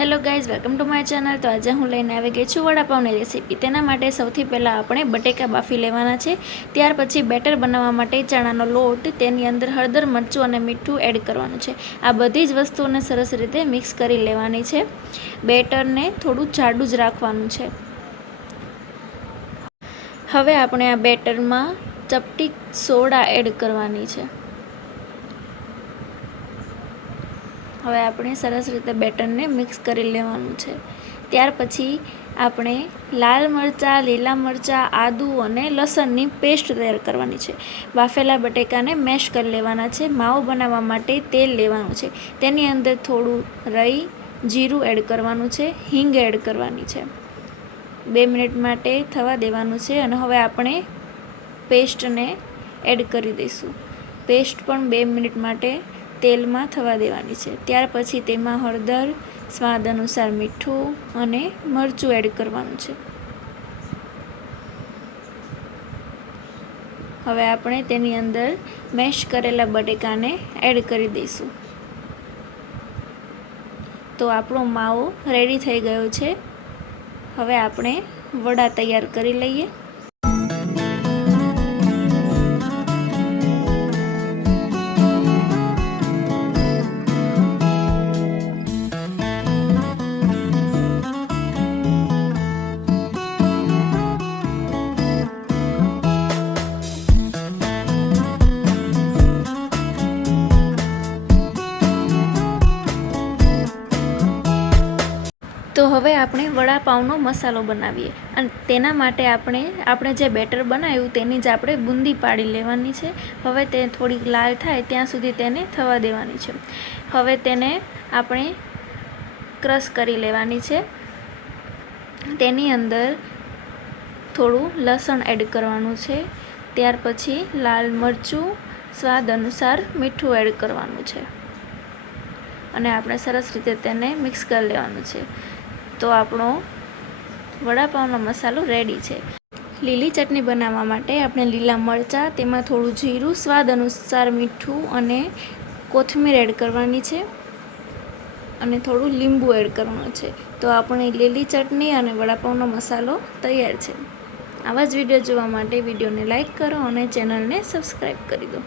Hello guys, welcome to my channel. તો આજે હું લઈને આવી ગઈ છું વડાપાવની રેસીપી। તેના માટે સૌથી પહેલાં આપણે બટેકા બાફી લેવાના છે। ત્યાર પછી બેટર બનાવવા માટે ચણાનો લોટ, તેની અંદર હળદર, મરચું અને મીઠું એડ કરવાનું છે। આ બધી જ વસ્તુઓને સરસ રીતે મિક્સ કરી લેવાની છે। બેટરને થોડું જાડું જ રાખવાનું છે। હવે આપણે આ બેટરમાં ચપટી સોડા એડ કરવાની છે। હવે આપણે સરસ રીતે બેટરને મિક્સ કરી લેવાનું છે। ત્યાર પછી આપણે લાલ મરચાં, લીલા મરચાં, આદું અને લસણની પેસ્ટ તૈયાર કરવાની છે। બાફેલા બટેકાને મેશ કરી લેવાના છે। માવો બનાવવા માટે તેલ લેવાનું છે। તેની અંદર થોડું રાઈ, જીરું એડ કરવાનું છે, હિંગ એડ કરવાની છે। 2 મિનિટ માટે થવા દેવાનું છે અને હવે આપણે પેસ્ટને એડ કરી દઈશું। પેસ્ટ પણ 2 મિનિટ માટે તેલમાં થવા દેવાની છે। ત્યાર પછી તેમાં હળદર, સ્વાદ અનુસાર મીઠું અને મરચું એડ કરવાનું છે। હવે આપણે તેની અંદર મેશ કરેલા બટેકાને એડ કરી દઈશું। તો આપણો માવો રેડી થઈ ગયો છે। હવે આપણે વડા તૈયાર કરી લઈએ। તો હવે આપણે વડાપાવનો મસાલો બનાવીએ અને તેના માટે આપણે જે બેટર બનાવ્યું તેની જ આપણે બૂંદી પાડી લેવાની છે। હવે તે થોડીક લાલ થાય ત્યાં સુધી તેને થવા દેવાની છે। હવે તેને આપણે ક્રશ કરી લેવાની છે। તેની અંદર થોડું લસણ એડ કરવાનું છે। ત્યાર પછી લાલ મરચું, સ્વાદ અનુસાર મીઠું એડ કરવાનું છે અને આપણે સરસ રીતે તેને મિક્સ કરી લેવાનું છે। તો આપણો વડાપાવનો મસાલો રેડી છે। લીલી ચટણી બનાવવા માટે આપણે લીલા મરચાં, તેમાં થોડું જીરું, સ્વાદ અનુસાર મીઠું અને કોથમીર એડ કરવાની છે અને થોડું લીંબુ એડ કરવાનું છે। તો આપણી લીલી ચટણી અને વડાપાવનો મસાલો તૈયાર છે। આવા જ વિડીયો જોવા માટે વિડીયોને લાઈક કરો અને ચેનલને સબસ્ક્રાઈબ કરી દો।